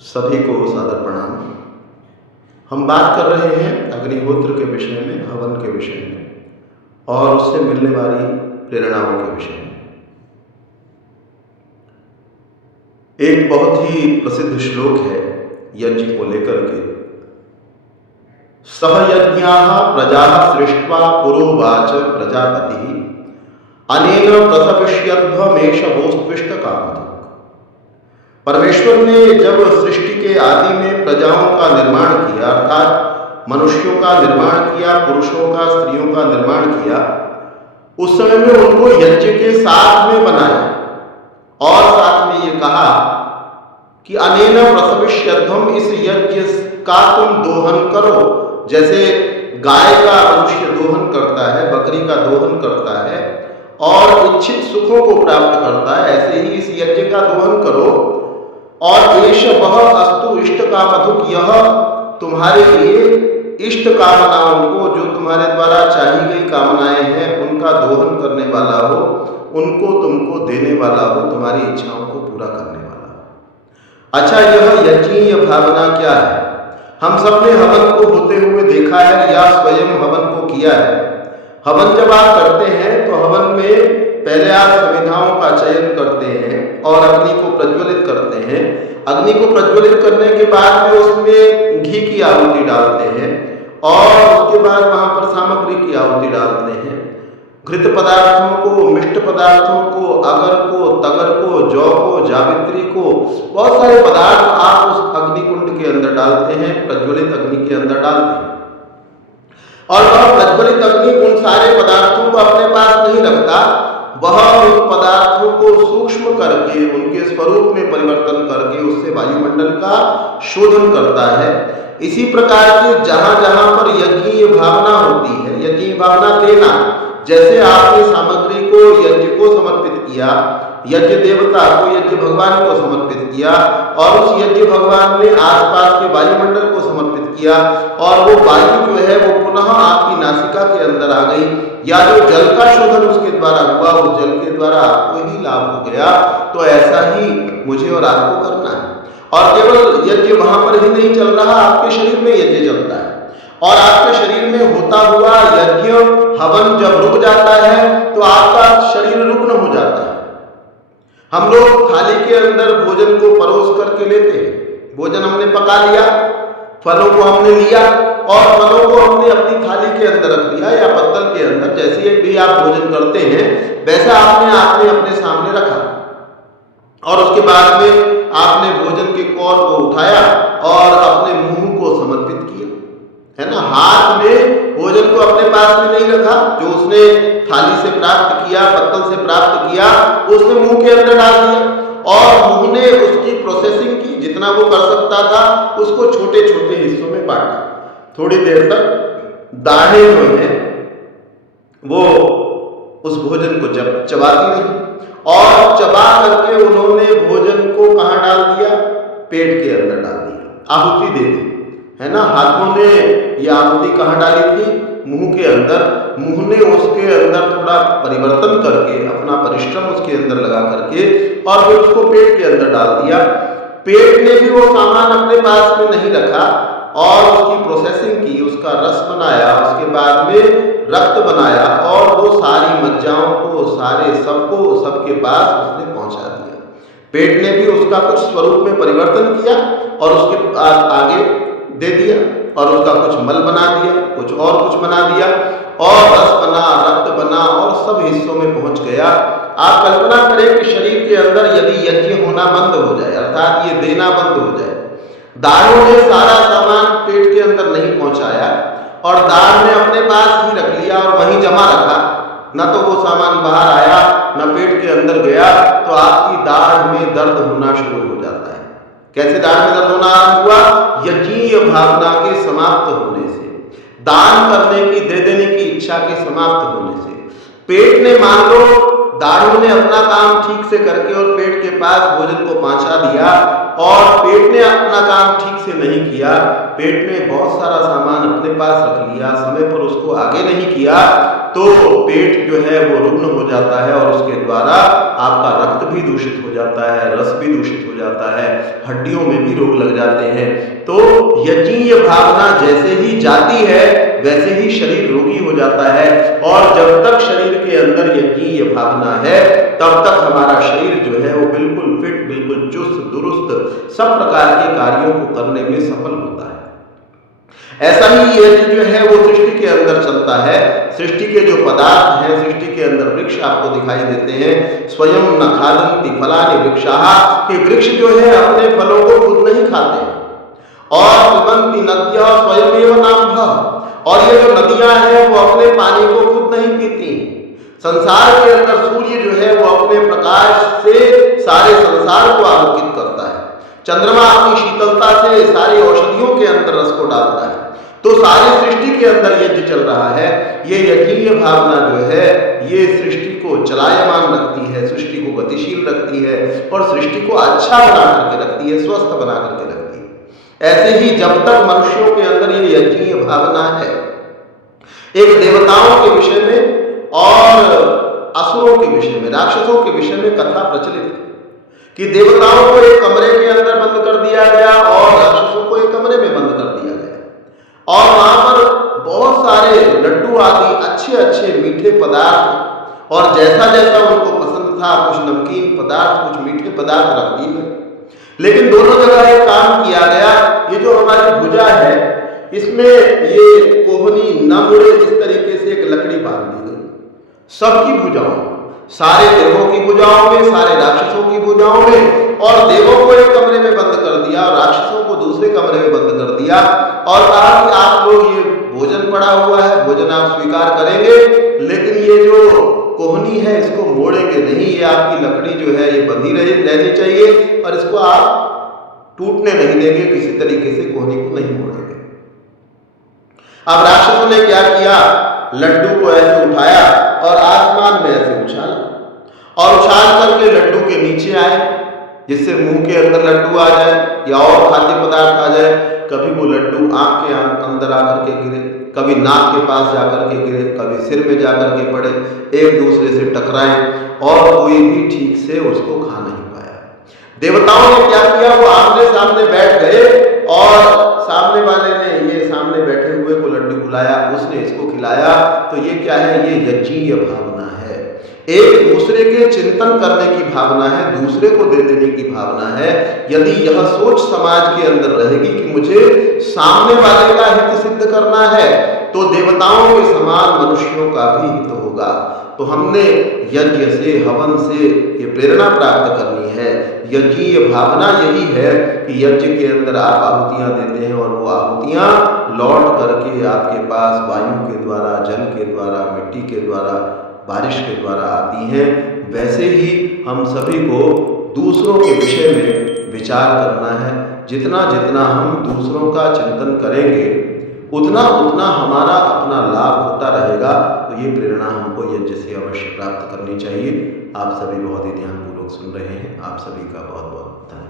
सभी को सादर प्रणाम। हम बात कर रहे हैं अग्निहोत्र के विषय में, हवन के विषय में और उससे मिलने वाली प्रेरणाओं के विषय में। एक बहुत ही प्रसिद्ध श्लोक है यज्ञ को लेकर के। सहयज्ञाः प्रजाः सृष्ट्वा पुरोवाच प्रजापतिः अनेन प्रसविष्यध्वमेष वोस्त्विष्ट कामधुक्। परमेश्वर ने जब सृष्टि के आदि में प्रजाओं का निर्माण किया, अर्थात मनुष्यों का निर्माण किया, पुरुषों का, स्त्रियों का निर्माण किया, उस समय में उनको यज्ञ के साथ में बनाया और साथ में ये कहा कि अनेन प्रसविष्यध्वम, इस यज्ञ का तुम दोहन करो। जैसे गाय का मनुष्य दोहन करता है, बकरी का दोहन करता है और इच्छित सुखों को प्राप्त करता है, ऐसे ही इस यज्ञ का दोहन करो। और एष वह अस्तु इष्ट कामधुक्, यह तुम्हारे लिए इष्ट कामनाओं को, जो तुम्हारे द्वारा चाही गई कामनाएं हैं, उनका दोहन करने वाला हो, उनको तुमको देने वाला हो, तुम्हारी इच्छाओं को पूरा करने वाला हो। अच्छा, यह यज्ञीय भावना क्या है? हम सब ने हवन को होते हुए देखा है या स्वयं हवन को किया है। हवन जब आप करते हैं तो हवन में पहले आप समिधाओं का चयन करते हैं और अग्नि को प्रज्वलित करते हैं। अग्नि को प्रज्वलित करने के बाद में उसमें घी की आहुति डालते हैं और उसके बाद वहां पर सामग्री की आहुति डालते हैं। घृत पदार्थों को, मिष्ट पदार्थों को, अगर को, तगर को, जौ को, जावित्री को, बहुत सारे पदार्थ आप उस अग्निकुंड के अंदर डालते हैं, प्रज्वलित अग्नि के अंदर डालते हैं। और वह प्रज्वलित अग्नि उन सारे पदार्थों को अपने पास नहीं रखता, वह उन पदार्थों को सूक्ष्म करके, उनके स्वरूप में परिवर्तन करके उससे वायुमंडल का शोधन करता है। इसी प्रकार से जहां जहां पर यज्ञीय भावना होती है, यज्ञीय भावना देना, जैसे आपने सामग्री को यज्ञ को समर्पित किया, यज्ञ देवता को, यज्ञ भगवान को समर्पित किया और उस यज्ञ भगवान ने आसपास के वायुमंडल को समर्पित किया और वो वायु जो है वो पुनः आपकी नासिका के अंदर आ गई, या जो जल का शोधन उसके द्वारा हुआ, उस जल के द्वारा आपको ही लाभ हो गया। तो ऐसा ही मुझे और आपको करना है। और केवल यज्ञ वहां पर ही नहीं चल रहा, आपके शरीर में यज्ञ चलता है और आपके शरीर में होता हुआ यज्ञ हवन जब रुक जाता है तो आपका शरीर रुग्ण हो जाता है। हम लोग थाली के अंदर भोजन को परोस करके लेते हैं, भोजन हमने पका लिया, फलों को हमने लिया और फलों को हमने अपनी थाली के अंदर रख दिया या पत्तल के अंदर, जैसे भी आप भोजन करते हैं वैसा आपने अपने सामने रखा और उसके बाद में आपने भोजन के कौर को उठाया और अपने मुंह को समर्पित किया, है ना। हाथ में भोजन को अपने पास में नहीं रखा, जो उसने थाली से प्राप्त किया, पत्तल से प्राप्त किया, उसने मुंह के अंदर डाल दिया और मुंह ने उसकी प्रोसेसिंग की, जितना वो कर सकता था उसको छोटे छोटे हिस्सों में बांटा। थोड़ी देर तक दाढ़ें जो हैं वो उस भोजन को चबाती रही और चबा करके उन्होंने भोजन को कहाँ डाल दिया? पेट के अंदर डाल दिया, आहुति दे दी, है ना। हाथों ने ये आहुति कहाँ डाली थी? मुंह के अंदर। मुंह ने उसके अंदर थोड़ा परिवर्तन करके, अपना परिश्रम उसके अंदर लगा करके और फिर उसको पेट के अंदर डाल दिया। पेट ने भी वो सामान अपने पास में नहीं रखा और उसकी प्रोसेसिंग की, उसका रस बनाया, उसके बाद में रक्त बनाया और वो सारी मज्जाओं को, सारे सबके पास उसने पहुंचा दिया। पेट ने भी उसका कुछ स्वरूप में परिवर्तन किया और उसके बाद आगे दे दिया और उसका कुछ मल बना दिया, कुछ बना दिया और रस बना, रक्त बना और सब हिस्सों में पहुंच गया। आप कल्पना करें कि शरीर के अंदर यदि यज्ञ होना बंद हो जाए, अर्थात ये देना बंद हो जाए, दाढ़ों ने सारा सामान पेट के अंदर नहीं पहुंचाया और दाढ़ ने अपने पास ही रख लिया और वहीं जमा रखा, न तो वो सामान बाहर आया न पेट के अंदर गया, तो आपकी दाढ़ में दर्द होना शुरू हो जाता है। कैसे दाढ़ में दर्द होना आरंभ हुआ? यज्ञीय भावना के समाप्त होने से, दान करने की, दे देने की इच्छा के समाप्त होने से। पेट ने, मान लो दाढ़ों ने अपना काम ठीक से करके और पेट के पास भोजन को पहुंचा दिया, और पेट ने अपना काम ठीक से नहीं किया, पेट ने बहुत सारा सामान अपने पास रख लिया, समय पर उसको आगे नहीं किया, तो पेट जो है वो रुग्ण हो जाता है और उसके द्वारा आपका रक्त भी दूषित हो जाता है, रस भी दूषित हो जाता है, हड्डियों में भी रोग लग जाते हैं। तो यज्ञीय भावना जैसे ही जाती है वैसे ही शरीर रोगी हो जाता है, और जब तक शरीर के अंदर यज्ञीय भावना है तब तक हमारा शरीर जो है वो बिल्कुल फिट, बिल्कुल चुस्त दुरुस्त, सब प्रकार के कार्यों को करने में सफल होता है। ऐसा ही यज्ञ जो है वो सृष्टि के अंदर चलता है। सृष्टि के जो पदार्थ हैं, सृष्टि के अंदर वृक्ष आपको दिखाई देते हैं। स्वयं न खादन्ति फलानि वृक्षाः, कि वृक्ष जो है अपने फलों को खुद नहीं खाते, और पिबन्ति नद्यः स्वयमेव नाम्भः, और ये जो नदियां हैं वो अपने पानी को खुद नहीं पीती। संसार के अंदर सूर्य जो है वो अपने प्रकाश से सारे संसार को आलोकित करता है। चंद्रमा अपनी शीतलता से सारी औषधियों के अंदर रस को डालता है। तो सारी सृष्टि के अंदर यज्ञ चल रहा है। ये यज्ञीय भावना जो है ये सृष्टि को चलायमान रखती है, सृष्टि को गतिशील रखती है, और सृष्टि को अच्छा बना करके रखती है, स्वस्थ बना करके रखती है। ऐसे ही जब तक मनुष्यों के अंदर ये यज्ञीय भावना है, एक देवताओं के विषय में और असुरों के विषय में, राक्षसों के विषय में कथा प्रचलित है कि देवताओं को एक कमरे के अंदर बंद कर दिया गया और राक्षसों को एक कमरे में बंद कर दिया गया, और वहां पर बहुत सारे लड्डू आदि अच्छे अच्छे मीठे पदार्थ, और जैसा जैसा उनको पसंद था, कुछ नमकीन पदार्थ, कुछ मीठे पदार्थ रख दिए गए। लेकिन दोनों जगह एक काम किया गया, ये जो हमारी भुजा है इसमें ये कोहनी न मुड़े इस तरीके से एक लकड़ी बांध दी गई सबकी भुजाओं में, सारे देवों की भुजाओं में, सारे राक्षसों की भुजाओं में, और देवों को एक कमरे में बंद कर दिया और राक्षसों को दूसरे कमरे में बंद कर दिया, और कहा कि आप लोग ये भोजन पड़ा हुआ है, भोजन आप स्वीकार करेंगे, लेकिन ये जो कोहनी है इसको मोड़ेंगे नहीं, ये आपकी लकड़ी जो है ये बंधी रहनी चाहिए, और इसको आप टूटने नहीं देंगे, किसी तरीके से कोहनी को नहीं मोड़ेंगे। अब राक्षसों ने क्या किया, लड्डू को ऐसे उठाया और आसमान में ऐसे उछाला, और उछाल करके लड्डू के नीचे आए, जिससे मुंह के अंदर लड्डू आ जाए या और खाद्य पदार्थ आ जाए। कभी वो लड्डू आंख के अंदर आकर के गिरे, कभी नाक के पास जाकर के गिरे, कभी सिर में जाकर के पड़े, एक दूसरे से टकराए, और कोई भी ठीक से उसको खा नहीं पाया। देवताओं ने क्या किया, वो आमने सामने बैठ गए, और सामने वाले ने ये सामने बैठे हुए को लड्डू बुलाया, उसने इसको खिलाया। तो ये क्या है, ये यज्ञीय भावना है, एक दूसरे के चिंतन करने की भावना है, दूसरे को दे देने की भावना है। यदि यह सोच समाज के अंदर रहेगी कि मुझे सामने वाले का हित सिद्ध करना है, तो देवताओं के समान मनुष्यों का भी हित होगा। तो हमने यज्ञ से, हवन से ये प्रेरणा प्राप्त करनी है। यज्ञीय भावना यही है कि यज्ञ के अंदर आप आहुतियाँ देते हैं, और वो आहुतियाँ लौट करके आपके पास वायु के द्वारा, जल के द्वारा, मिट्टी के द्वारा, बारिश के द्वारा आती हैं। वैसे ही हम सभी को दूसरों के विषय में विचार करना है। जितना जितना हम दूसरों का चिंतन करेंगे उतना उतना हमारा अपना लाभ होता रहेगा। तो ये प्रेरणा हमको यज्ञ से अवश्य प्राप्त करनी चाहिए। आप सभी बहुत ही ध्यानपूर्वक सुन रहे हैं। आप सभी का बहुत बहुत धन्यवाद।